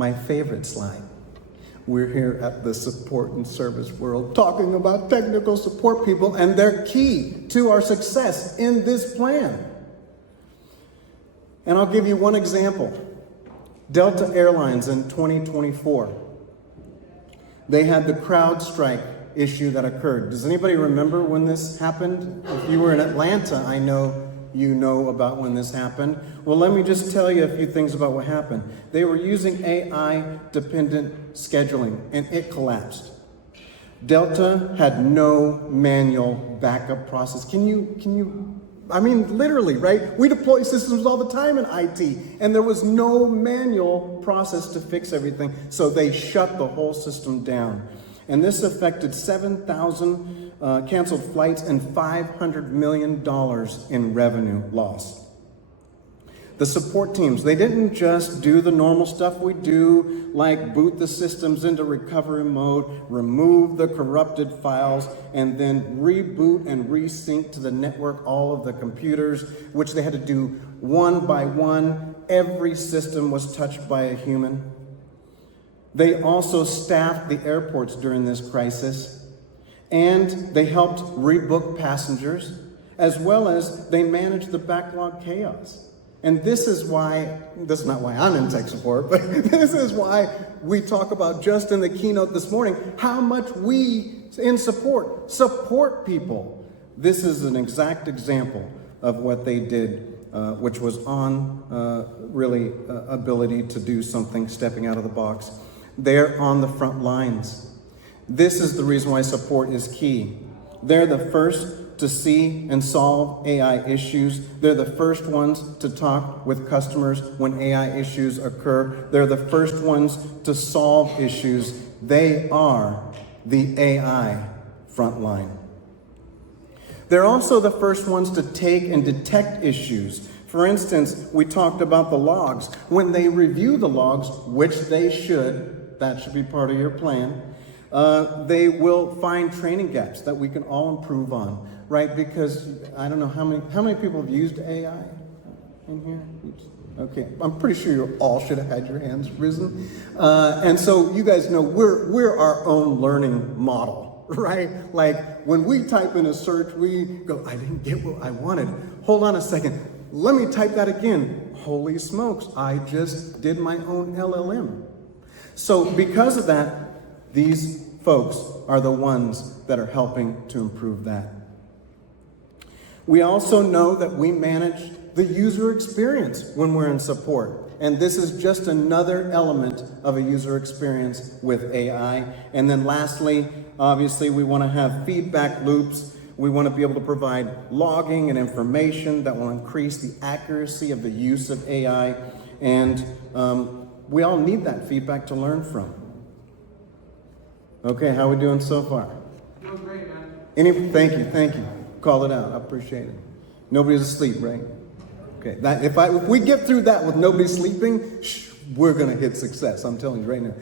my favorite slide. We're here at the support and service world talking about technical support people, and they're key to our success in this plan. And I'll give you one example. Delta Airlines in 2024, they had the CrowdStrike issue that occurred. Does anybody remember when this happened? If you were in Atlanta, I know you know about when this happened. Well, let me just tell you a few things about what happened. They were using AI-dependent scheduling, and it collapsed. Delta had no manual backup process. I mean, literally, right? We deploy systems all the time in IT, and there was no manual process to fix everything, so they shut the whole system down. And this affected 7,000 canceled flights and $500 million in revenue loss. The support teams, they didn't just do the normal stuff we do, like boot the systems into recovery mode, remove the corrupted files, and then reboot and resync to the network all of the computers, which they had to do one by one. Every system was touched by a human. They also staffed the airports during this crisis, and they helped rebook passengers, as well as they managed the backlog chaos. And this is not why I'm in tech support, but this is why we talk about just in the keynote this morning, how much we in support people. This is an exact example of what they did, which was on really ability to do something, stepping out of the box. They're on the front lines. This is the reason why support is key. They're the first to see and solve AI issues. They're the first ones to talk with customers when AI issues occur. They're the first ones to solve issues. They are the AI frontline. They're also the first ones to take and detect issues. For instance, we talked about the logs. When they review the logs, which they should, that should be part of your plan, they will find training gaps that we can all improve on, right? Because I don't know how many people have used AI in here? Oops. Okay, I'm pretty sure you all should have had your hands risen. And so you guys know we're our own learning model, right? Like when we type in a search, we go, I didn't get what I wanted. Hold on a second. Let me type that again. Holy smokes, I just did my own LLM. So because of that, these folks are the ones that are helping to improve that. We also know that we manage the user experience when we're in support. And this is just another element of a user experience with AI. And then lastly, obviously, we want to have feedback loops. We want to be able to provide logging and information that will increase the accuracy of the use of AI. And we all need that feedback to learn from. Okay, how are we doing so far? Doing great, man. Thank you. Call it out. I appreciate it. Nobody's asleep, right? Okay. If we get through that with nobody sleeping, we're gonna hit success. I'm telling you right now.